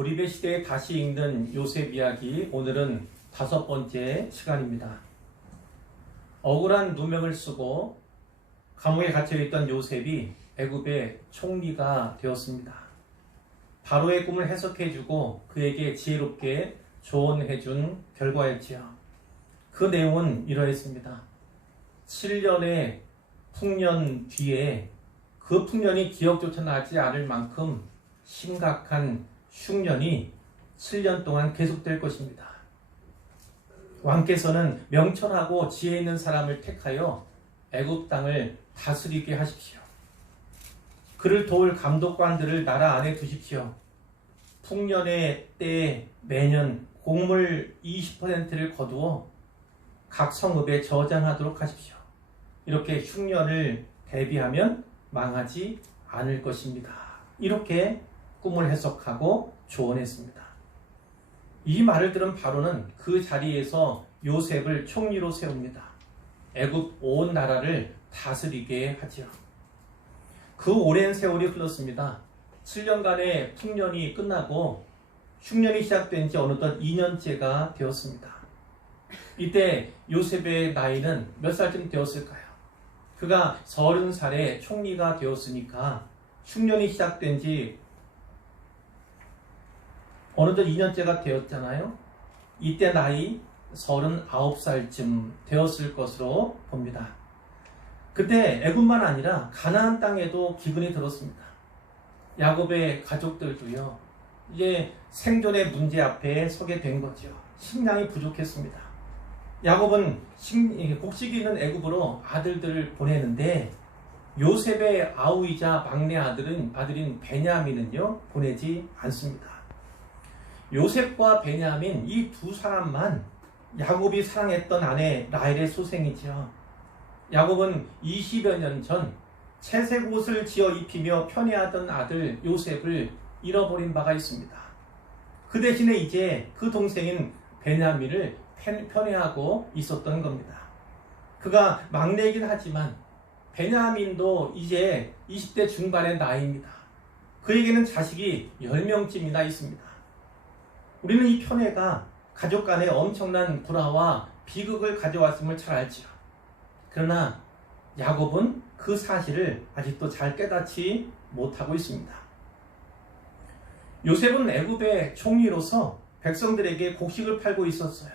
고립의 시대에 다시 읽는 요셉 이야기, 오늘은 5번째 시간입니다. 억울한 누명을 쓰고 감옥에 갇혀있던 요셉이 애굽의 총리가 되었습니다. 바로의 꿈을 해석해주고 그에게 지혜롭게 조언해준 결과였지요. 그 내용은 이러했습니다. 7년의 풍년 뒤에 그 풍년이 기억조차 나지 않을 만큼 심각한 흉년이 7년 동안 계속될 것입니다. 왕께서는 명철하고 지혜 있는 사람을 택하여 애굽 땅을 다스리게 하십시오. 그를 도울 감독관들을 나라 안에 두십시오. 풍년의 때에 매년 곡물 20%를 거두어 각 성읍에 저장하도록 하십시오. 이렇게 흉년을 대비하면 망하지 않을 것입니다. 이렇게 꿈을 해석하고 조언했습니다. 이 말을 들은 바로는 그 자리에서 요셉을 총리로 세웁니다. 애굽 온 나라를 다스리게 하지요. 그 오랜 세월이 흘렀습니다. 7년간의 풍년이 끝나고 흉년이 시작된 지 어느덧 2년째가 되었습니다. 이때 요셉의 나이는 몇 살쯤 되었을까요? 그가 30살에 총리가 되었으니까 흉년이 시작된 지 어느덧 2년째가 되었잖아요. 이때 나이 39살쯤 되었을 것으로 봅니다. 그때 애굽만 아니라 가나안 땅에도 기근이 들었습니다. 야곱의 가족들도요, 이제 생존의 문제 앞에 서게 된 거죠. 식량이 부족했습니다. 야곱은 곡식이 있는 애굽으로 아들들을 보내는데 요셉의 아우이자 막내 아들인 베냐민은요 보내지 않습니다. 요셉과 베냐민 이 두 사람만 야곱이 사랑했던 아내 라헬의 소생이지요. 야곱은 20여 년 전 채색 옷을 지어 입히며 편애하던 아들 요셉을 잃어버린 바가 있습니다. 그 대신에 이제 그 동생인 베냐민을 편애하고 있었던 겁니다. 그가 막내이긴 하지만 베냐민도 이제 20대 중반의 나이입니다. 그에게는 자식이 10명쯤이나 있습니다. 우리는 이 편애가 가족 간에 엄청난 불화와 비극을 가져왔음을 잘 알지요. 그러나 야곱은 그 사실을 아직도 잘 깨닫지 못하고 있습니다. 요셉은 애굽의 총리로서 백성들에게 곡식을 팔고 있었어요.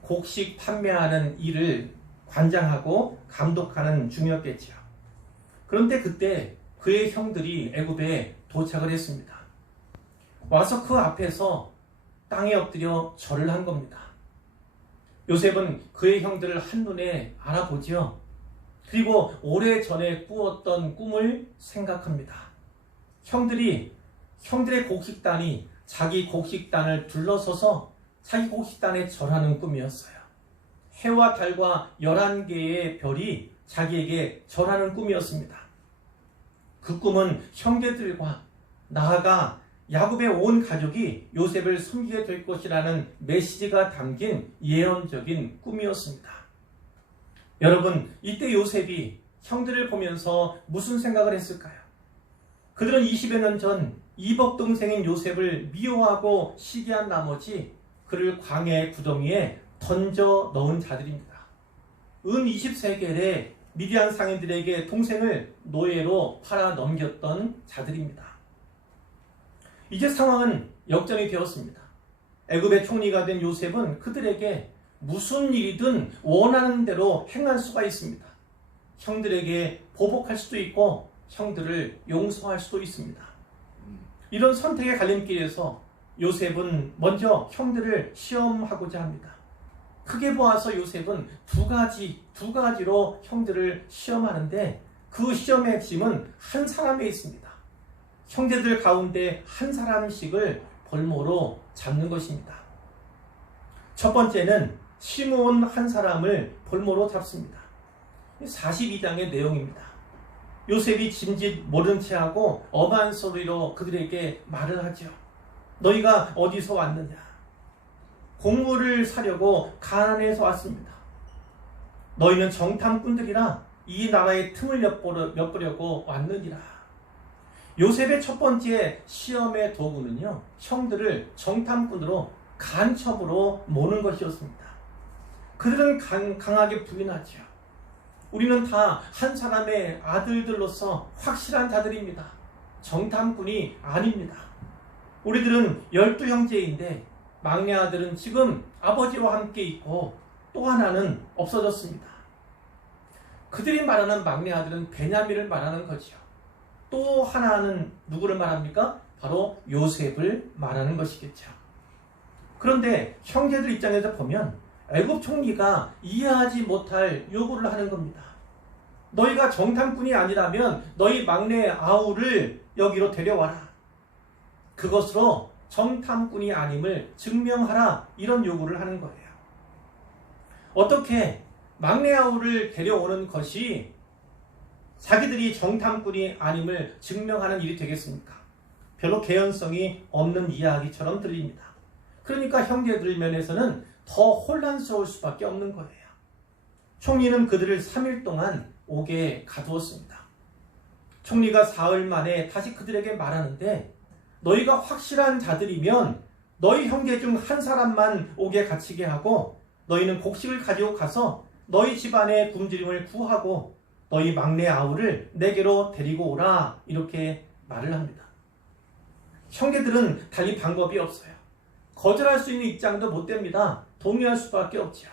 곡식 판매하는 일을 관장하고 감독하는 중이었겠지요. 그런데 그때 그의 형들이 애굽에 도착을 했습니다. 와서 그 앞에서 땅에 엎드려 절을 한 겁니다. 요셉은 그의 형들을 한눈에 알아보지요. 그리고 오래전에 꾸었던 꿈을 생각합니다. 형들의 곡식단이 자기 곡식단을 둘러서서 자기 곡식단에 절하는 꿈이었어요. 해와 달과 11개의 별이 자기에게 절하는 꿈이었습니다. 그 꿈은 형제들과 나아가 야곱의 온 가족이 요셉을 섬기게 될 것이라는 메시지가 담긴 예언적인 꿈이었습니다. 여러분, 이때 요셉이 형들을 보면서 무슨 생각을 했을까요? 그들은 20여 년 전 이복 동생인 요셉을 미워하고 시기한 나머지 그를 광야의 구덩이에 던져 넣은 자들입니다. 은 20세겔에 미디안 상인들에게 동생을 노예로 팔아 넘겼던 자들입니다. 이제 상황은 역전이 되었습니다. 애굽의 총리가 된 요셉은 그들에게 무슨 일이든 원하는 대로 행할 수가 있습니다. 형들에게 보복할 수도 있고 형들을 용서할 수도 있습니다. 이런 선택의 갈림길에서 요셉은 먼저 형들을 시험하고자 합니다. 크게 보아서 요셉은 두 가지로 형들을 시험하는데 그 시험의 짐은 한 사람에 있습니다. 형제들 가운데 한 사람씩을 볼모로 잡는 것입니다. 첫 번째는 시므온 한 사람을 볼모로 잡습니다. 42장의 내용입니다. 요셉이 짐짓 모른 채 하고 엄한 소리로 그들에게 말을 하죠. 너희가 어디서 왔느냐? 곡물을 사려고 가나안에서 왔습니다. 너희는 정탐꾼들이라 이 나라의 틈을 엿보려고 왔느니라. 요셉의 첫 번째 시험의 도구는요, 형들을 정탐꾼으로 간첩으로 모는 것이었습니다. 그들은 강하게 부인하죠. 우리는 다 한 사람의 아들들로서 확실한 자들입니다. 정탐꾼이 아닙니다. 우리들은 12형제인데 막내 아들은 지금 아버지와 함께 있고 또 하나는 없어졌습니다. 그들이 말하는 막내 아들은 베냐민을 말하는 거죠. 또 하나는 누구를 말합니까? 바로 요셉을 말하는 것이겠죠. 그런데 형제들 입장에서 보면 애굽 총리가 이해하지 못할 요구를 하는 겁니다. 너희가 정탐꾼이 아니라면 너희 막내 아우를 여기로 데려와라. 그것으로 정탐꾼이 아님을 증명하라. 이런 요구를 하는 거예요. 어떻게 막내 아우를 데려오는 것이 자기들이 정탐꾼이 아님을 증명하는 일이 되겠습니까? 별로 개연성이 없는 이야기처럼 들립니다. 그러니까 형제들 면에서는 더 혼란스러울 수밖에 없는 거예요. 총리는 그들을 3일 동안 옥에 가두었습니다. 총리가 사흘 만에 다시 그들에게 말하는데 너희가 확실한 자들이면 너희 형제 중 한 사람만 옥에 갇히게 하고 너희는 곡식을 가지고 가서 너희 집안의 굶주림을 구하고 너희 막내 아우를 내게로 데리고 오라. 이렇게 말을 합니다. 형제들은 달리 방법이 없어요. 거절할 수 있는 입장도 못 됩니다. 동의할 수밖에 없죠.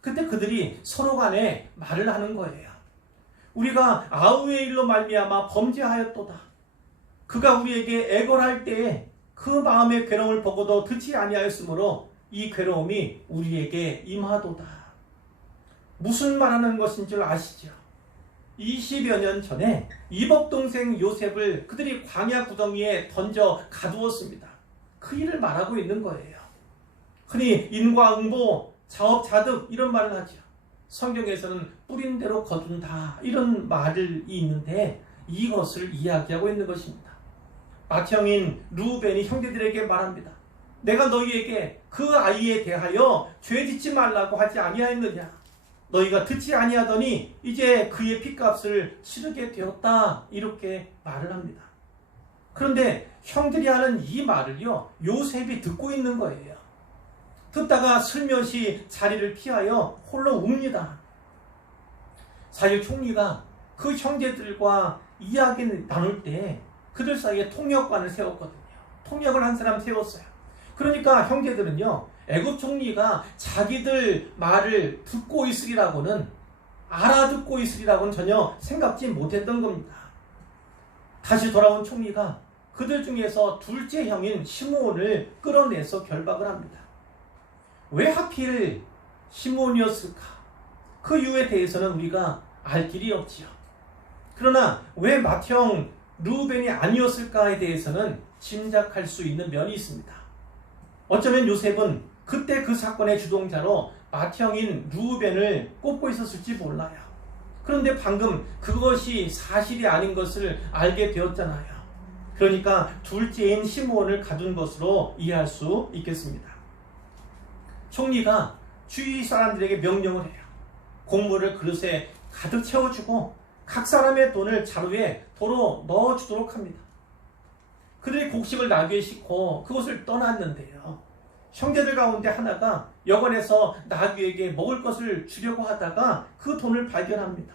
그때 그들이 서로 간에 말을 하는 거예요. 우리가 아우의 일로 말미암아 범죄하였도다. 그가 우리에게 애걸할 때에 그 마음의 괴로움을 보고도 듣지 아니하였으므로 이 괴로움이 우리에게 임하도다. 무슨 말하는 것인 줄 아시죠? 20여 년 전에 이복 동생 요셉을 그들이 광야 구덩이에 던져 가두었습니다. 그 일을 말하고 있는 거예요. 흔히 인과응보, 자업자득 이런 말을 하죠. 성경에서는 뿌린 대로 거둔다 이런 말이 있는데 이것을 이야기하고 있는 것입니다. 맏형인 루벤이 형제들에게 말합니다. 내가 너희에게 그 아이에 대하여 죄짓지 말라고 하지 아니하였느냐. 너희가 듣지 아니하더니 이제 그의 핏값을 치르게 되었다. 이렇게 말을 합니다. 그런데 형들이 하는 이 말을요, 요셉이 듣고 있는 거예요. 듣다가 슬며시 자리를 피하여 홀로 웁니다. 사실 총리가 그 형제들과 이야기를 나눌 때 그들 사이에 통역관을 세웠거든요. 통역을 한 사람 세웠어요. 그러니까 형제들은요, 애굽 총리가 자기들 말을 듣고 있으리라고는, 알아듣고 있으리라고는 전혀 생각지 못했던 겁니다. 다시 돌아온 총리가 그들 중에서 둘째 형인 시므온을 끌어내서 결박을 합니다. 왜 하필 시므온이었을까? 그 이유에 대해서는 우리가 알 길이 없지요. 그러나 왜 맏형 르우벤이 아니었을까에 대해서는 짐작할 수 있는 면이 있습니다. 어쩌면 요셉은 그때 그 사건의 주동자로 맏형인 르우벤을 꼽고 있었을지 몰라요. 그런데 방금 그것이 사실이 아닌 것을 알게 되었잖아요. 그러니까 둘째인 시므온을 가둔 것으로 이해할 수 있겠습니다. 총리가 주위 사람들에게 명령을 해요. 곡물을 그릇에 가득 채워주고 각 사람의 돈을 자루에 도로 넣어주도록 합니다. 그들이 곡식을 나귀에 싣고 그곳을 떠났는데요. 형제들 가운데 하나가 여관에서 나귀에게 먹을 것을 주려고 하다가 그 돈을 발견합니다.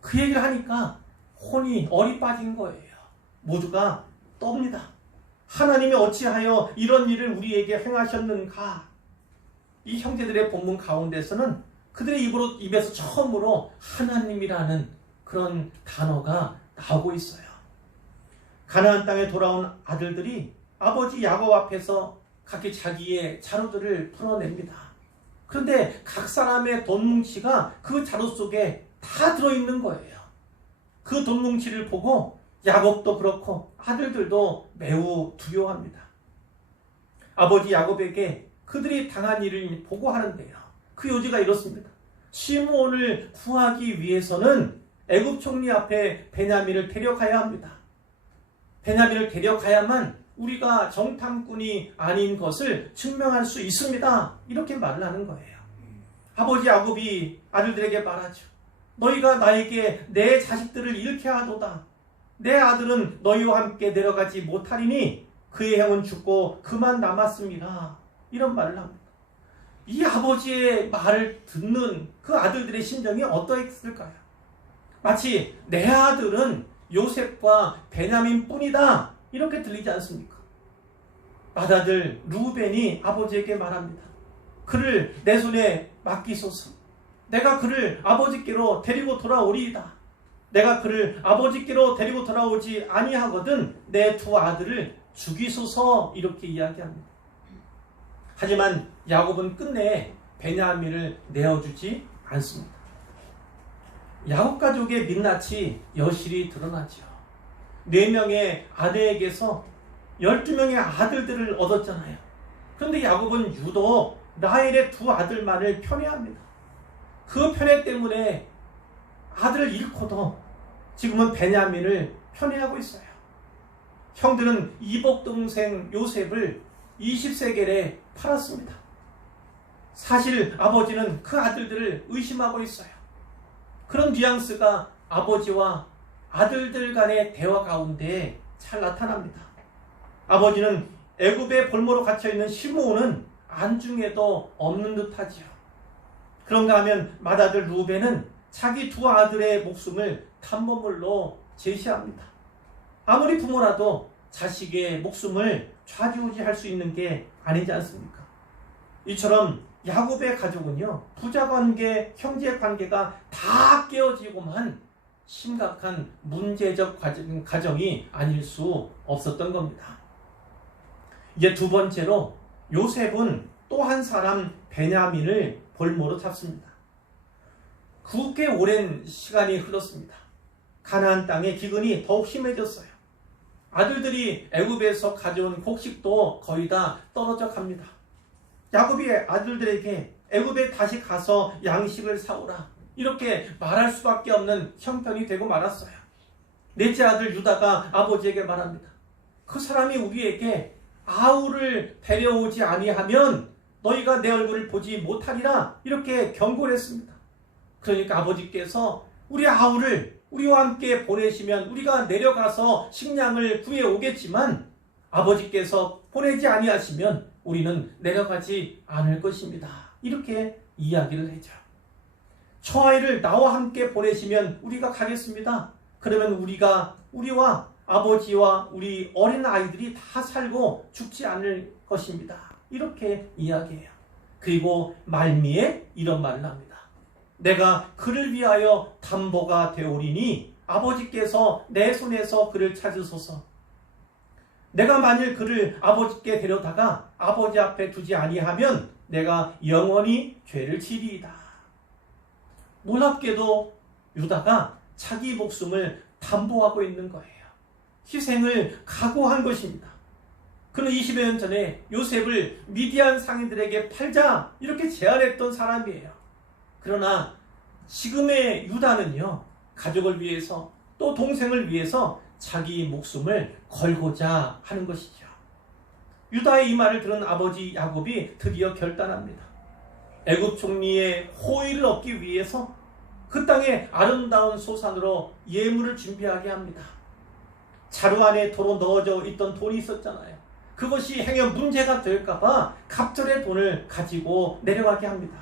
그 얘기를 하니까 혼이 얼이 빠진 거예요. 모두가 떱니다. 하나님이 어찌하여 이런 일을 우리에게 행하셨는가? 이 형제들의 본문 가운데서는 그들의 입에서 처음으로 하나님이라는 그런 단어가 나오고 있어요. 가나안 땅에 돌아온 아들들이 아버지 야곱 앞에서 각기 자기의 자루들을 풀어냅니다. 그런데 각 사람의 돈 뭉치가 그 자루 속에 다 들어있는 거예요. 그 돈 뭉치를 보고 야곱도 그렇고 아들들도 매우 두려워합니다. 아버지 야곱에게 그들이 당한 일을 보고하는데요. 그 요지가 이렇습니다. 시므온을 구하기 위해서는 애굽 총리 앞에 베냐민을 데려가야 합니다. 베냐민을 데려가야만 우리가 정탐꾼이 아닌 것을 증명할 수 있습니다. 이렇게 말을 하는 거예요. 아버지 야곱이 아들들에게 말하죠. 너희가 나에게 내 자식들을 잃게 하도다. 내 아들은 너희와 함께 내려가지 못하리니 그의 형은 죽고 그만 남았습니다. 이런 말을 합니다. 이 아버지의 말을 듣는 그 아들들의 심정이 어떠했을까요? 마치 내 아들은 요셉과 베냐민 뿐이다 이렇게 들리지 않습니까? 맏아들 루벤이 아버지에게 말합니다. 그를 내 손에 맡기소서. 내가 그를 아버지께로 데리고 돌아오리이다. 내가 그를 아버지께로 데리고 돌아오지 아니하거든 내 두 아들을 죽이소서. 이렇게 이야기합니다. 하지만 야곱은 끝내 베냐민을 내어주지 않습니다. 야곱 가족의 민낯이 여실히 드러나죠. 4명의 아내에게서 12명의 아들들을 얻었잖아요. 그런데 야곱은 유독 라헬의 2 아들만을 편애합니다. 그 편애 때문에 아들을 잃고도 지금은 베냐민을 편애하고 있어요. 형들은 이복 동생 요셉을 20세겔에 팔았습니다. 사실 아버지는 그 아들들을 의심하고 있어요. 그런 뉘앙스가 아버지와 아들들 간의 대화 가운데 잘 나타납니다. 아버지는 애굽의 볼모로 갇혀있는 시므온은 안중에도 없는 듯하지요. 그런가 하면 맏아들 루벤은 자기 2 아들의 목숨을 담보물로 제시합니다. 아무리 부모라도 자식의 목숨을 좌지우지할 수 있는 게 아니지 않습니까? 이처럼 야곱의 가족은요, 부자관계, 형제관계가 다 깨어지고만 심각한 문제적 가정이 아닐 수 없었던 겁니다. 이제 2 번째로 요셉은 또 한 사람 베냐민을 볼모로 잡습니다. 굵게 오랜 시간이 흘렀습니다. 가나안 땅의 기근이 더욱 심해졌어요. 아들들이 애굽에서 가져온 곡식도 거의 다 떨어져 갑니다. 야곱이 아들들에게 애굽에 다시 가서 양식을 사오라 이렇게 말할 수밖에 없는 형편이 되고 말았어요. 넷째 아들 유다가 아버지에게 말합니다. 그 사람이 우리에게 아우를 데려오지 아니하면 너희가 내 얼굴을 보지 못하리라 이렇게 경고를 했습니다. 그러니까 아버지께서 우리 아우를 우리와 함께 보내시면 우리가 내려가서 식량을 구해 오겠지만 아버지께서 보내지 아니하시면 우리는 내려가지 않을 것입니다. 이렇게 이야기를 하죠. 처아이를 나와 함께 보내시면 우리가 가겠습니다. 그러면 우리와 아버지와 우리 어린 아이들이 다 살고 죽지 않을 것입니다. 이렇게 이야기해요. 그리고 말미에 이런 말을 합니다. 내가 그를 위하여 담보가 되오리니 아버지께서 내 손에서 그를 찾으소서. 내가 만일 그를 아버지께 데려다가 아버지 앞에 두지 아니하면 내가 영원히 죄를 지리이다. 놀랍게도 유다가 자기 목숨을 담보하고 있는 거예요. 희생을 각오한 것입니다. 그는 20여 년 전에 요셉을 미디안 상인들에게 팔자 이렇게 제안했던 사람이에요. 그러나 지금의 유다는요, 가족을 위해서 또 동생을 위해서 자기 목숨을 걸고자 하는 것이죠. 유다의 이 말을 들은 아버지 야곱이 드디어 결단합니다. 애굽 총리의 호의를 얻기 위해서 그 땅에 아름다운 소산으로 예물을 준비하게 합니다. 자루 안에 도로 넣어져 있던 돈이 있었잖아요. 그것이 행여 문제가 될까봐 갑절의 돈을 가지고 내려가게 합니다.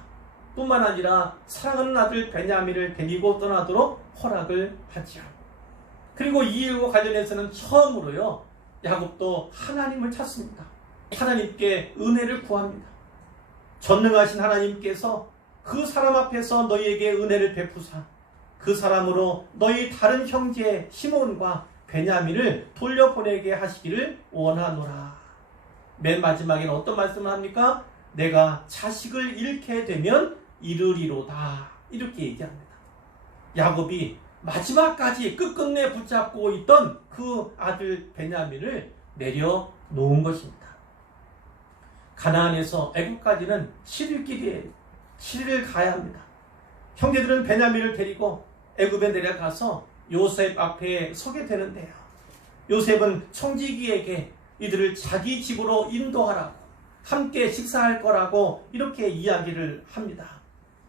뿐만 아니라 사랑하는 아들 베냐민을 데리고 떠나도록 허락을 하죠. 그리고 이 일과 관련해서는 처음으로요, 야곱도 하나님을 찾습니다. 하나님께 은혜를 구합니다. 전능하신 하나님께서 그 사람 앞에서 너희에게 은혜를 베푸사 그 사람으로 너희 다른 형제 시몬과 베냐민을 돌려보내게 하시기를 원하노라. 맨 마지막에는 어떤 말씀을 합니까? 내가 자식을 잃게 되면 이르리로다. 이렇게 얘기합니다. 야곱이 마지막까지 끝끝내 붙잡고 있던 그 아들 베냐민을 내려놓은 것입니다. 가나안에서 애굽까지는 7일 가야 합니다. 형제들은 베냐민을 데리고 애굽에 내려가서 요셉 앞에 서게 되는데요. 요셉은 청지기에게 이들을 자기 집으로 인도하라고, 함께 식사할 거라고 이렇게 이야기를 합니다.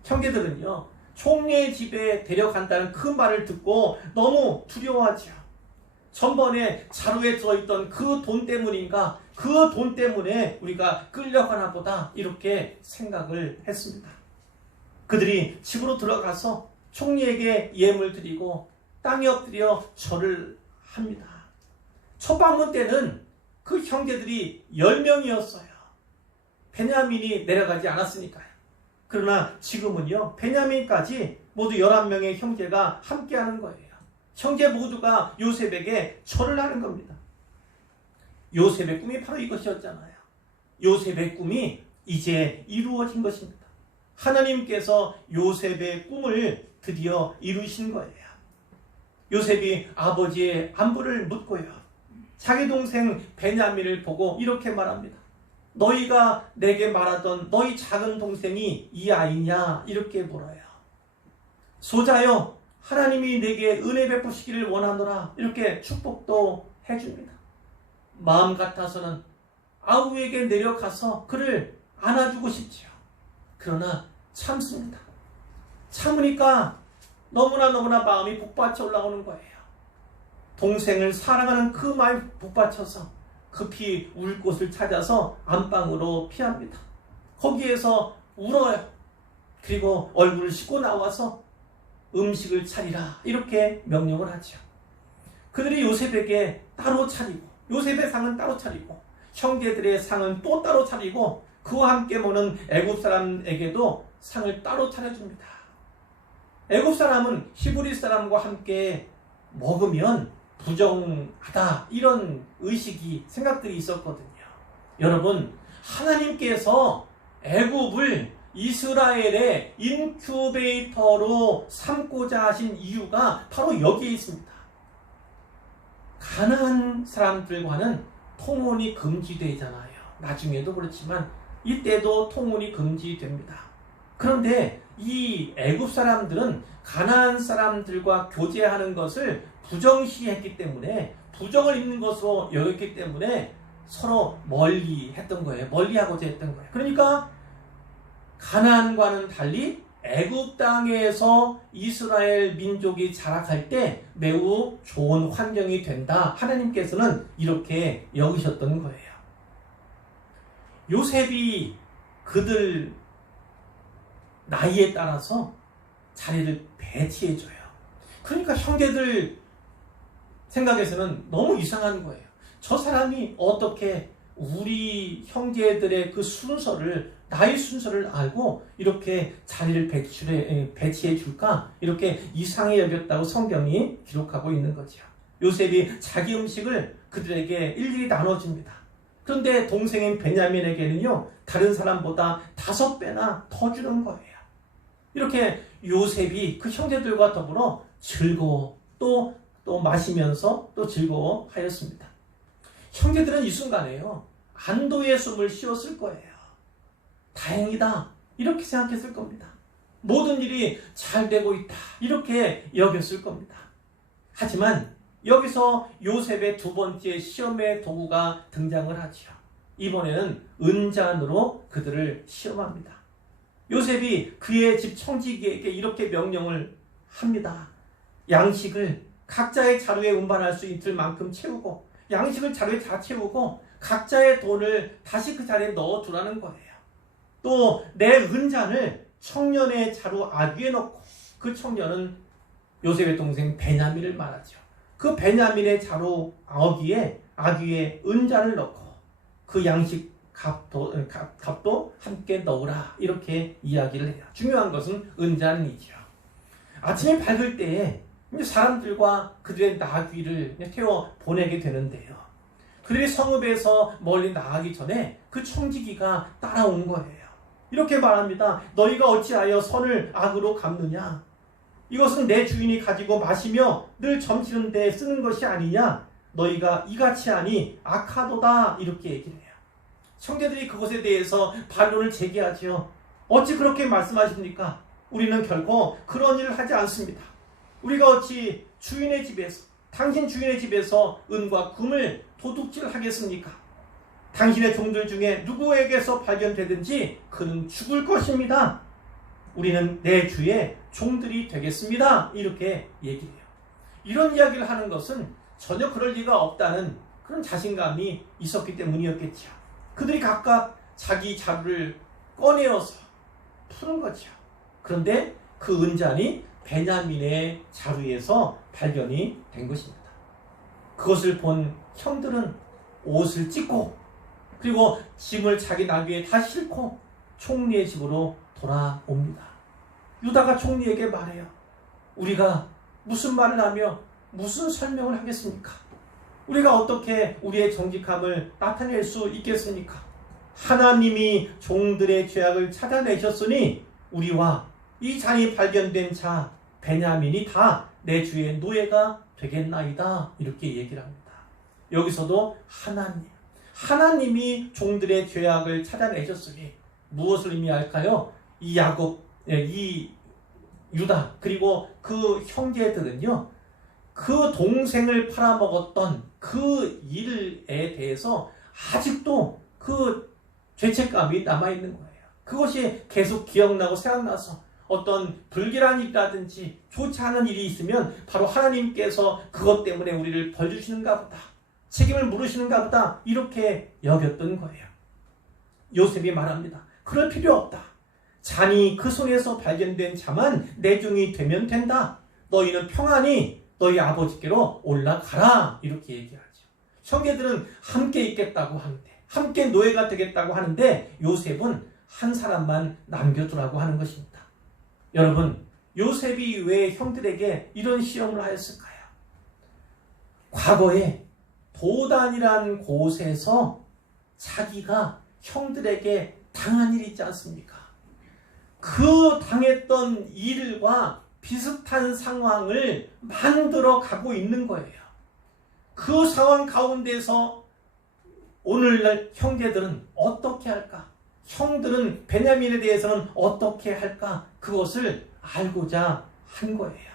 형제들은요, 총리의 집에 데려간다는 그 말을 듣고 너무 두려워하죠. 전번에 자루에 들어있던 그 돈 때문인가? 그 돈 때문에 우리가 끌려가나 보다 이렇게 생각을 했습니다. 그들이 집으로 들어가서 총리에게 예물 드리고 땅에 엎드려 절을 합니다. 첫 방문 때는 그 형제들이 10명이었어요. 베냐민이 내려가지 않았으니까요. 그러나 지금은요, 베냐민까지 모두 11명의 형제가 함께하는 거예요. 형제 모두가 요셉에게 절을 하는 겁니다. 요셉의 꿈이 바로 이것이었잖아요. 요셉의 꿈이 이제 이루어진 것입니다. 하나님께서 요셉의 꿈을 드디어 이루신 거예요. 요셉이 아버지의 안부를 묻고요, 자기 동생 베냐민을 보고 이렇게 말합니다. 너희가 내게 말하던 너희 작은 동생이 이 아이냐? 이렇게 물어요. 소자여, 하나님이 내게 은혜 베푸시기를 원하노라. 이렇게 축복도 해줍니다. 마음 같아서는 아우에게 내려가서 그를 안아주고 싶지요. 그러나 참습니다. 참으니까 너무나 마음이 복받쳐 올라오는 거예요. 동생을 사랑하는 그 마음이 복받쳐서 급히 울 곳을 찾아서 안방으로 피합니다. 거기에서 울어요. 그리고 얼굴을 씻고 나와서 음식을 차리라 이렇게 명령을 하죠. 그들이 요셉에게 따로 차리고, 요셉의 상은 따로 차리고, 형제들의 상은 또 따로 차리고, 그와 함께 먹는 애굽 사람에게도 상을 따로 차려줍니다. 애굽 사람은 히브리 사람과 함께 먹으면 부정하다, 이런 의식이, 생각들이 있었거든요. 여러분, 하나님께서 애굽을 이스라엘의 인큐베이터로 삼고자 하신 이유가 바로 여기에 있습니다. 가나안 사람들과는 통혼이 금지되잖아요. 나중에도 그렇지만 이때도 통혼이 금지됩니다. 그런데 이 애굽 사람들은 가나안 사람들과 교제하는 것을 부정시했기 때문에, 부정을 입는 것으로 여겼기 때문에 서로 멀리 했던 거예요. 멀리하고자 했던 거예요. 그러니까 가나안과는 달리 애굽 땅에서 이스라엘 민족이 자락할 때 매우 좋은 환경이 된다. 하나님께서는 이렇게 여기셨던 거예요. 요셉이 그들 나이에 따라서 자리를 배치해줘요. 그러니까 형제들 생각에서는 너무 이상한 거예요. 저 사람이 어떻게 우리 형제들의 그 순서를, 나의 순서를 알고 이렇게 자리를 배치해 줄까? 이렇게 이상히 여겼다고 성경이 기록하고 있는 거죠. 요셉이 자기 음식을 그들에게 일일이 나눠줍니다. 그런데 동생인 베냐민에게는요, 다른 사람보다 5배나 더 주는 거예요. 이렇게 요셉이 그 형제들과 더불어 즐거워 또 마시면서 또 즐거워하였습니다. 형제들은 이 순간에요, 안도의 숨을 쉬었을 거예요. 다행이다, 이렇게 생각했을 겁니다. 모든 일이 잘 되고 있다, 이렇게 여겼을 겁니다. 하지만 여기서 요셉의 두 번째 시험의 도구가 등장을 하죠. 이번에는 은잔으로 그들을 시험합니다. 요셉이 그의 집 청지기에게 이렇게 명령을 합니다. 양식을 각자의 자루에 운반할 수 있을 만큼 채우고, 양식을 자루에 다 채우고 각자의 돈을 다시 그 자리에 넣어두라는 거예요. 또 내 은잔을 청년의 자루 아귀에 넣고, 그 청년은 요셉의 동생 베냐민을 말하죠. 그 베냐민의 자루 아귀에 은잔을 넣고 그 양식 값도 함께 넣으라, 이렇게 이야기를 해요. 중요한 것은 은잔이죠. 아침에 밝을 때에 사람들과 그들의 나귀를 태워 보내게 되는데요, 그들이 성읍에서 멀리 나가기 전에 그 청지기가 따라온 거예요. 이렇게 말합니다. 너희가 어찌하여 선을 악으로 갚느냐? 이것은 내 주인이 가지고 마시며 늘 점치는 데 쓰는 것이 아니냐? 너희가 이같이 하니 악하도다, 이렇게 얘기를 해요. 형제들이 그것에 대해서 반론을 제기하지요. 어찌 그렇게 말씀하십니까? 우리는 결코 그런 일을 하지 않습니다. 우리가 어찌 주인의 집에서, 당신 주인의 집에서 은과 금을 도둑질하겠습니까? 당신의 종들 중에 누구에게서 발견되든지 그는 죽을 것입니다. 우리는 내 주의 종들이 되겠습니다. 이렇게 얘기해요. 이런 이야기를 하는 것은 전혀 그럴 리가 없다는 그런 자신감이 있었기 때문이었겠죠. 그들이 각각 자기 자루를 꺼내어서 푸는 거죠. 그런데 그 은잔이 베냐민의 자루에서 발견이 된 것입니다. 그것을 본 형들은 옷을 찢고 그리고 짐을 자기 나귀에 다 싣고 총리의 집으로 돌아옵니다. 유다가 총리에게 말해요. 우리가 무슨 말을 하며 무슨 설명을 하겠습니까? 우리가 어떻게 우리의 정직함을 나타낼 수 있겠습니까? 하나님이 종들의 죄악을 찾아내셨으니 우리와 이 잔이 발견된 자 베냐민이 다 내 주의 노예가 되겠나이다. 이렇게 얘기를 합니다. 여기서도 하나님이 종들의 죄악을 찾아내셨으니 무엇을 의미할까요? 이 야곱, 이 유다 그리고 그 형제들은요, 그 동생을 팔아먹었던 그 일에 대해서 아직도 그 죄책감이 남아있는 거예요. 그것이 계속 기억나고 생각나서 어떤 불길한 일이라든지 좋지 않은 일이 있으면 바로 하나님께서 그것 때문에 우리를 벌 주시는가 보다, 책임을 물으시는가 보다, 이렇게 여겼던 거예요. 요셉이 말합니다. 그럴 필요 없다. 잔이 그 손에서 발견된 자만 내 종이 되면 된다. 너희는 평안히 너희 아버지께로 올라가라. 이렇게 얘기하죠. 형제들은 함께 있겠다고 하는데, 함께 노예가 되겠다고 하는데 요셉은 한 사람만 남겨두라고 하는 것입니다. 여러분, 요셉이 왜 형들에게 이런 시험을 하였을까요? 과거에 도단이란 곳에서 자기가 형들에게 당한 일이 있지 않습니까? 그 당했던 일과 비슷한 상황을 만들어 가고 있는 거예요. 그 상황 가운데서 오늘날 형제들은 어떻게 할까? 형들은 베냐민에 대해서는 어떻게 할까? 그것을 알고자 한 거예요.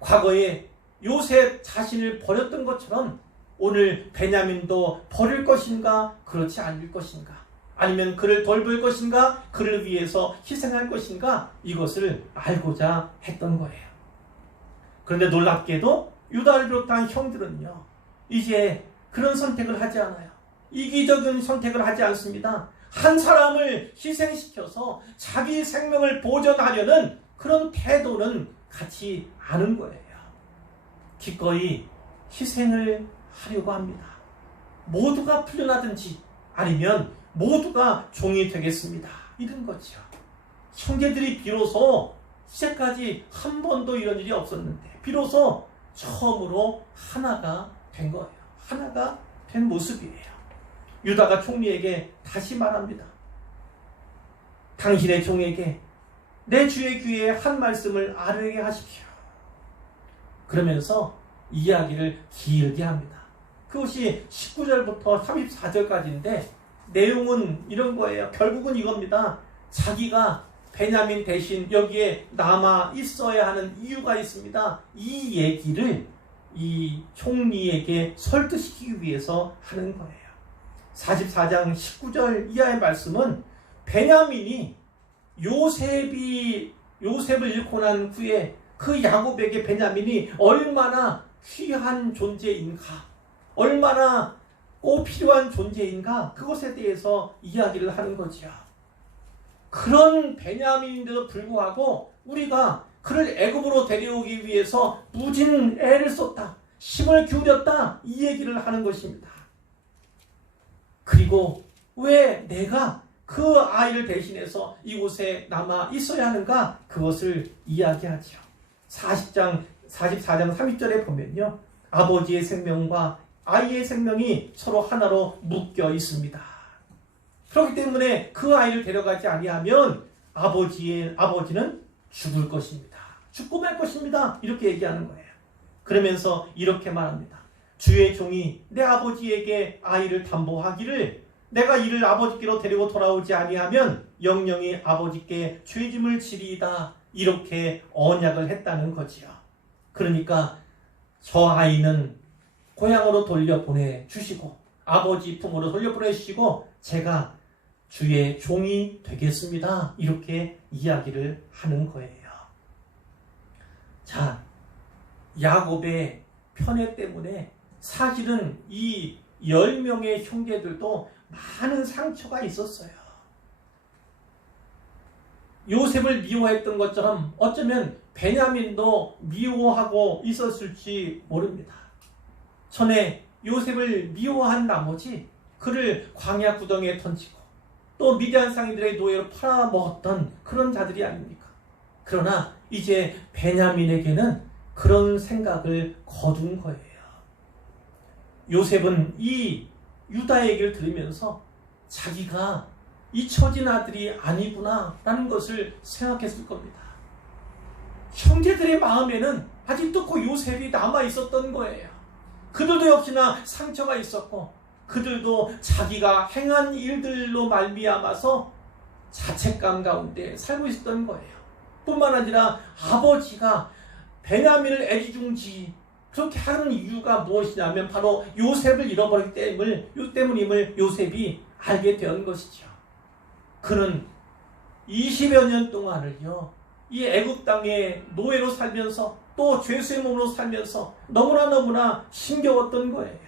과거에 요셉 자신을 버렸던 것처럼 오늘 베냐민도 버릴 것인가? 그렇지 않을 것인가? 아니면 그를 돌볼 것인가? 그를 위해서 희생할 것인가? 이것을 알고자 했던 거예요. 그런데 놀랍게도 유다를 비롯한 형들은요, 이제 그런 선택을 하지 않아요. 이기적인 선택을 하지 않습니다. 한 사람을 희생시켜서 자기 생명을 보존하려는 그런 태도는 갖지 않은 거예요. 기꺼이 희생을 하려고 합니다. 모두가 풀려나든지 아니면 모두가 종이 되겠습니다. 이런 거죠. 형제들이 비로소 이제까지 한 번도 이런 일이 없었는데 비로소 처음으로 하나가 된 거예요. 하나가 된 모습이에요. 유다가 총리에게 다시 말합니다. 당신의 종에게 내 주의 귀에 한 말씀을 아뢰게 하십시오. 그러면서 이야기를 길게 합니다. 그것이 19절부터 34절까지인데 내용은 이런 거예요. 결국은 이겁니다. 자기가 베냐민 대신 여기에 남아 있어야 하는 이유가 있습니다. 이 얘기를 이 총리에게 설득시키기 위해서 하는 거예요. 44장 19절 이하의 말씀은 베냐민이 요셉을 잃고 난 후에 그 야곱에게 베냐민이 얼마나 귀한 존재인가, 얼마나 꼭 필요한 존재인가, 그것에 대해서 이야기를 하는 거죠. 그런 베냐민인데도 불구하고 우리가 그를 애굽으로 데려오기 위해서 무진 애를 썼다, 힘을 기울였다, 이 얘기를 하는 것입니다. 그리고 왜 내가 그 아이를 대신해서 이곳에 남아 있어야 하는가? 그것을 이야기하죠. 44장 30절에 보면요, 아버지의 생명과 아이의 생명이 서로 하나로 묶여 있습니다. 그렇기 때문에 그 아이를 데려가지 아니하면 아버지는 죽을 것입니다. 죽고 말 것입니다. 이렇게 얘기하는 거예요. 그러면서 이렇게 말합니다. 주의 종이 내 아버지에게 아이를 담보하기를 내가 이를 아버지께로 데리고 돌아오지 아니하면 영영이 아버지께 죄짐을 지리이다, 이렇게 언약을 했다는 거지요. 그러니까 저 아이는 고향으로 돌려보내 주시고 아버지 품으로 돌려보내 주시고 제가 주의 종이 되겠습니다, 이렇게 이야기를 하는 거예요. 자, 야곱의 편애 때문에 사실은 이 10명의 형제들도 많은 상처가 있었어요. 요셉을 미워했던 것처럼 어쩌면 베냐민도 미워하고 있었을지 모릅니다. 전에 요셉을 미워한 나머지 그를 광야 구덩이에 던지고 또 미디안 상인들의 노예로 팔아먹었던 그런 자들이 아닙니까? 그러나 이제 베냐민에게는 그런 생각을 거둔 거예요. 요셉은 이 유다 얘기를 들으면서 자기가 잊혀진 아들이 아니구나 라는 것을 생각했을 겁니다. 형제들의 마음에는 아직도 그 요셉이 남아 있었던 거예요. 그들도 역시나 상처가 있었고 그들도 자기가 행한 일들로 말미암아서 자책감 가운데 살고 있었던 거예요. 뿐만 아니라 아버지가 베냐민을 애지중지 그렇게 하는 이유가 무엇이냐면 바로 요셉을 잃어버리기 때문임을 요셉이 알게 된 것이죠. 그는 20여 년 동안을요, 이 애굽 땅에 노예로 살면서 또 죄수의 몸으로 살면서 너무나 힘겨웠던 거예요.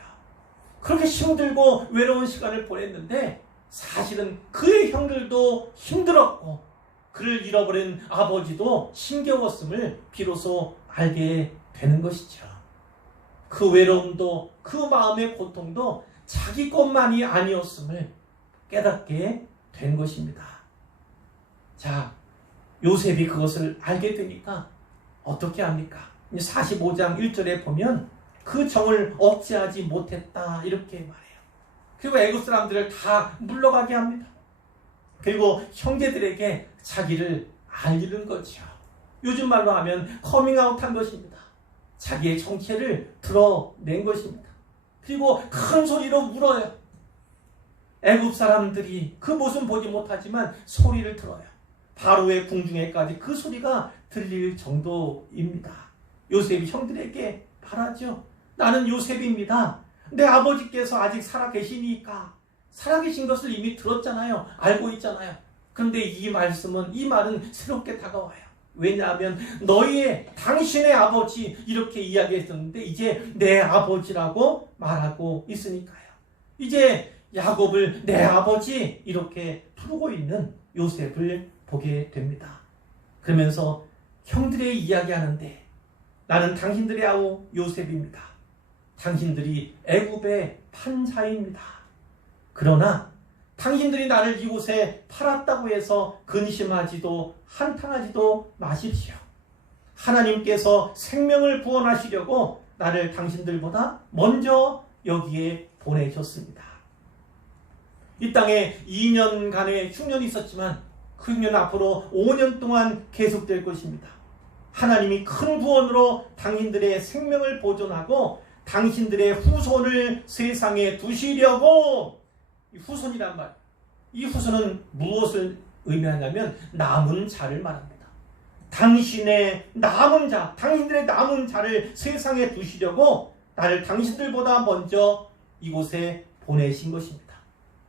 그렇게 힘들고 외로운 시간을 보냈는데 사실은 그의 형들도 힘들었고 그를 잃어버린 아버지도 힘겨웠음을 비로소 알게 되는 것이죠. 그 외로움도 그 마음의 고통도 자기 것만이 아니었음을 깨닫게 된 것입니다. 자, 요셉이 그것을 알게 되니까 어떻게 합니까? 45장 1절에 보면 그 정을 억제하지 못했다 이렇게 말해요. 그리고 애굽 사람들을 다 물러가게 합니다. 그리고 형제들에게 자기를 알리는 거죠. 요즘 말로 하면 커밍아웃 한 것입니다. 자기의 정체를 드러낸 것입니다. 그리고 큰 소리로 울어요. 애굽 사람들이 그 모습 보지 못하지만 소리를 들어요. 바로의 궁중에까지 그 소리가 들릴 정도입니다. 요셉이 형들에게 말하죠. 나는 요셉입니다. 내 아버지께서 아직 살아계시니까 살아계신 것을 이미 들었잖아요. 알고 있잖아요. 그런데 이 말은 새롭게 다가와요. 왜냐하면 당신의 아버지 이렇게 이야기했었는데 이제 내 아버지라고 말하고 있으니까요. 이제 야곱을 내 아버지 이렇게 부르고 있는 요셉을 보게 됩니다. 그러면서 형들의 이야기하는데 나는 당신들의 아우 요셉입니다. 당신들이 애굽의 판자입니다. 그러나 당신들이 나를 이곳에 팔았다고 해서 근심하지도 한탄하지도 마십시오. 하나님께서 생명을 구원하시려고 나를 당신들보다 먼저 여기에 보내셨습니다. 이 땅에 2년간의 흉년이 있었지만 그 흉년 앞으로 5년 동안 계속될 것입니다. 하나님이 큰 구원으로 당신들의 생명을 보존하고 당신들의 후손을 세상에 두시려고 후손이란 말. 이 후손은 무엇을 의미하냐면 남은 자를 말합니다. 당신의 남은 자, 당신들의 남은 자를 세상에 두시려고 나를 당신들보다 먼저 이곳에 보내신 것입니다.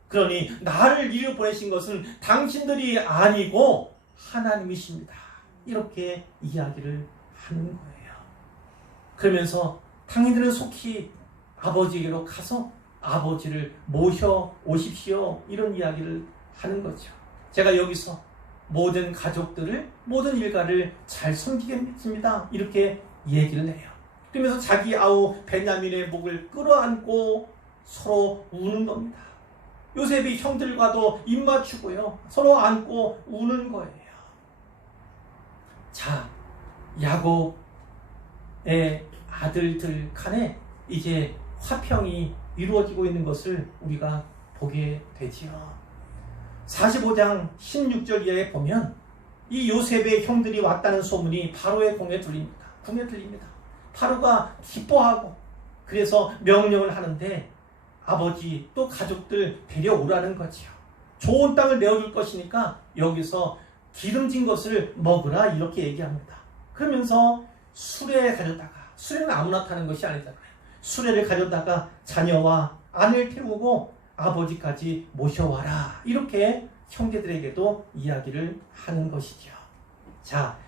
그러니 나를 이리 보내신 것은 당신들이 아니고 하나님이십니다. 이렇게 이야기를 하는 거예요. 그러면서 당신들은 속히 아버지에게로 가서 아버지를 모셔 오십시오. 이런 이야기를 하는 거죠. 제가 여기서 모든 가족들을, 모든 일가를 잘 섬기겠습니다. 이렇게 얘기를 해요. 그러면서 자기 아우 베냐민의 목을 끌어안고 서로 우는 겁니다. 요셉이 형들과도 입맞추고요. 서로 안고 우는 거예요. 자, 야곱의 아들들 간에 이제 화평이 이루어지고 있는 것을 우리가 보게 되지요. 45장 16절 이하에 보면 이 요셉의 형들이 왔다는 소문이 바로의 궁에 들립니다. 바로가 기뻐하고 그래서 명령을 하는데 아버지 또 가족들 데려오라는 거지요. 좋은 땅을 내어줄 것이니까 여기서 기름진 것을 먹으라 이렇게 얘기합니다. 그러면서 수레에 가져다가, 수레는 아무나 타는 것이 아니잖아요. 수레를 가져다가 자녀와 아내를 태우고 아버지까지 모셔와라. 이렇게 형제들에게도 이야기를 하는 것이죠. 자,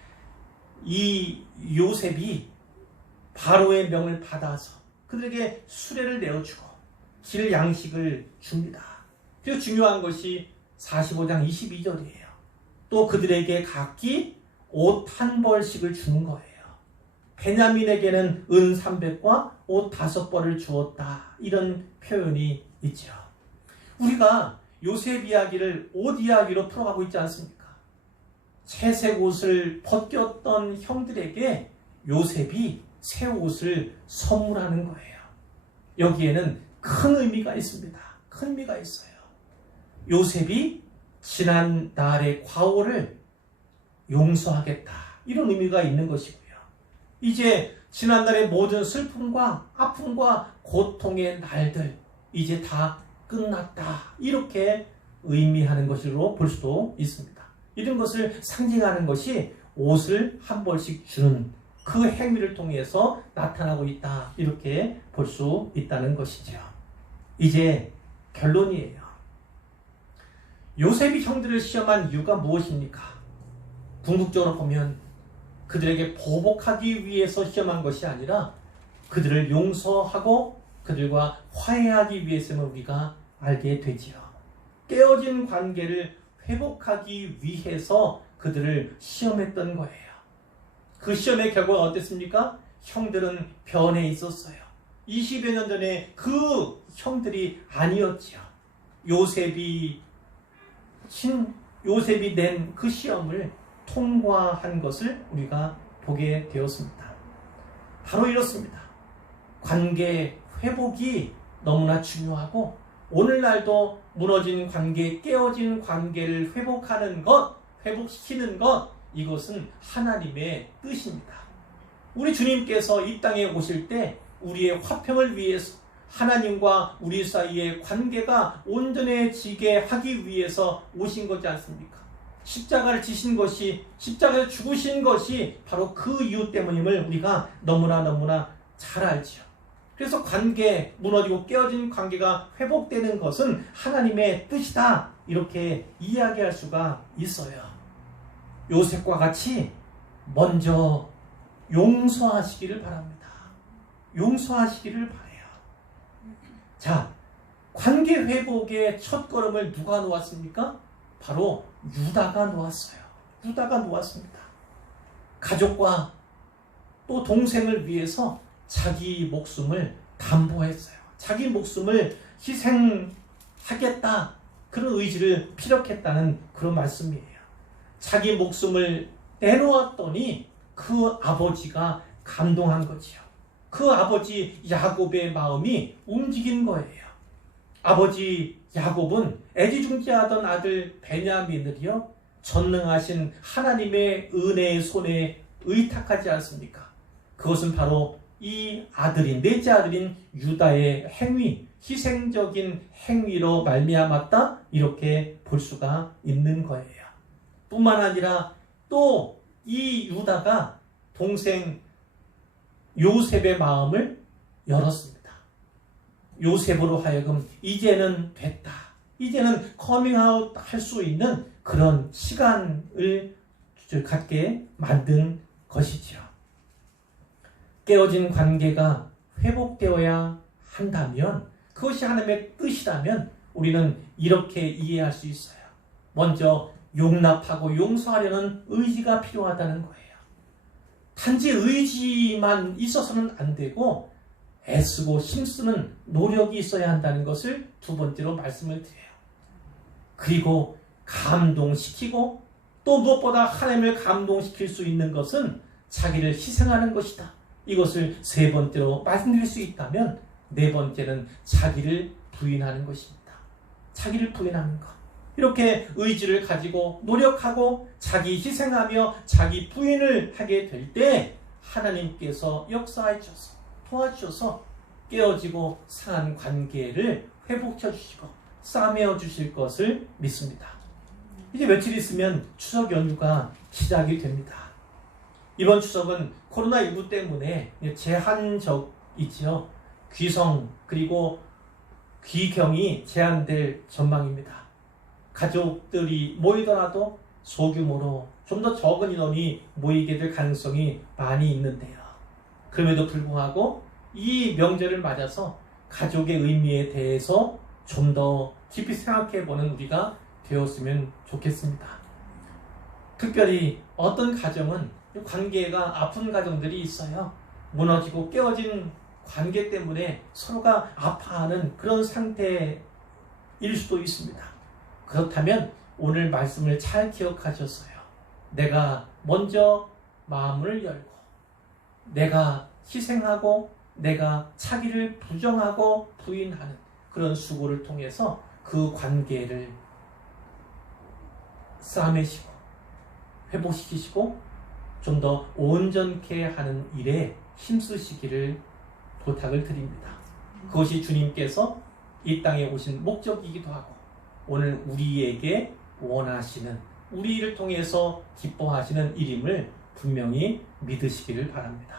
이 요셉이 바로의 명을 받아서 그들에게 수레를 내어주고 길 양식을 줍니다. 그리고 중요한 것이 45장 22절이에요. 또 그들에게 각기 옷 한 벌씩을 주는 거예요. 베냐민에게는 은 300과 옷 5벌을 주었다. 이런 표현이 있죠. 우리가 요셉 이야기를 옷 이야기로 풀어가고 있지 않습니까? 채색 옷을 벗겼던 형들에게 요셉이 새 옷을 선물하는 거예요. 여기에는 큰 의미가 있습니다. 큰 의미가 있어요. 요셉이 지난 날의 과오를 용서하겠다. 이런 의미가 있는 것이고요. 이제 지난날의 모든 슬픔과 아픔과 고통의 날들 이제 다 끝났다. 이렇게 의미하는 것으로 볼 수도 있습니다. 이런 것을 상징하는 것이 옷을 한 벌씩 주는 그 행위를 통해서 나타나고 있다. 이렇게 볼 수 있다는 것이죠. 이제 결론이에요. 요셉이 형들을 시험한 이유가 무엇입니까? 궁극적으로 보면 그들에게 보복하기 위해서 시험한 것이 아니라 그들을 용서하고 그들과 화해하기 위해서는 우리가 알게 되지요. 깨어진 관계를 회복하기 위해서 그들을 시험했던 거예요. 그 시험의 결과가 어땠습니까? 형들은 변해 있었어요. 20여 년 전에 그 형들이 아니었지요. 요셉이 낸 그 시험을 통과한 것을 우리가 보게 되었습니다. 바로 이렇습니다. 관계 회복이 너무나 중요하고 오늘날도 무너진 관계, 깨어진 관계를 회복하는 것, 회복시키는 것, 이것은 하나님의 뜻입니다. 우리 주님께서 이 땅에 오실 때 우리의 화평을 위해서 하나님과 우리 사이의 관계가 온전해지게 하기 위해서 오신 거지 않습니까? 십자가를 지신 것이, 십자가에 죽으신 것이 바로 그 이유 때문임을 우리가 너무나 잘 알죠. 그래서 관계, 무너지고 깨어진 관계가 회복되는 것은 하나님의 뜻이다. 이렇게 이야기할 수가 있어요. 요셉과 같이 먼저 용서하시기를 바랍니다. 용서하시기를 바라요. 자, 관계 회복의 첫 걸음을 누가 놓았습니까? 바로 유다가 놓았어요. 유다가 놓았습니다. 가족과 또 동생을 위해서 자기 목숨을 담보했어요. 자기 목숨을 희생하겠다. 그런 의지를 피력했다는 그런 말씀이에요. 자기 목숨을 내놓았더니 그 아버지가 감동한 거지요. 그 아버지 야곱의 마음이 움직인 거예요. 아버지 야곱은 애지중지하던 아들 베냐민을요, 전능하신 하나님의 은혜의 손에 의탁하지 않습니까? 그것은 바로 이 아들인, 넷째 아들인 유다의 행위, 희생적인 행위로 말미암았다. 이렇게 볼 수가 있는 거예요. 뿐만 아니라 또 이 유다가 동생 요셉의 마음을 열었습니다. 요셉으로 하여금 이제는 됐다. 이제는 커밍아웃 할 수 있는 그런 시간을 갖게 만든 것이죠. 깨어진 관계가 회복되어야 한다면, 그것이 하나님의 뜻이라면 우리는 이렇게 이해할 수 있어요. 먼저 용납하고 용서하려는 의지가 필요하다는 거예요. 단지 의지만 있어서는 안 되고 애쓰고 힘쓰는 노력이 있어야 한다는 것을 두 번째로 말씀을 드려요. 그리고 감동시키고 또 무엇보다 하나님을 감동시킬 수 있는 것은 자기를 희생하는 것이다. 이것을 세 번째로 말씀드릴 수 있다면, 네 번째는 자기를 부인하는 것입니다. 자기를 부인하는 것. 이렇게 의지를 가지고 노력하고 자기 희생하며 자기 부인을 하게 될 때 하나님께서 역사해 주셔서 도와주셔서 깨어지고 상한 관계를 회복해 주시고 싸매어 주실 것을 믿습니다. 이제 며칠 있으면 추석 연휴가 시작이 됩니다. 이번 추석은 코로나19 때문에 제한적이지요. 귀성 그리고 귀경이 제한될 전망입니다. 가족들이 모이더라도 소규모로 좀 더 적은 인원이 모이게 될 가능성이 많이 있는데요. 그럼에도 불구하고 이 명절을 맞아서 가족의 의미에 대해서 좀 더 깊이 생각해보는 우리가 되었으면 좋겠습니다. 특별히 어떤 가정은 관계가 아픈 가정들이 있어요. 무너지고 깨어진 관계 때문에 서로가 아파하는 그런 상태일 수도 있습니다. 그렇다면 오늘 말씀을 잘 기억하셨어요. 내가 먼저 마음을 열고 내가 희생하고 내가 차기를 부정하고 부인하는 그런 수고를 통해서 그 관계를 싸매시고 회복시키시고 좀 더 온전케 하는 일에 힘쓰시기를 부탁을 드립니다. 그것이 주님께서 이 땅에 오신 목적이기도 하고 오늘 우리에게 원하시는 우리를 통해서 기뻐하시는 일임을 분명히 믿으시기를 바랍니다.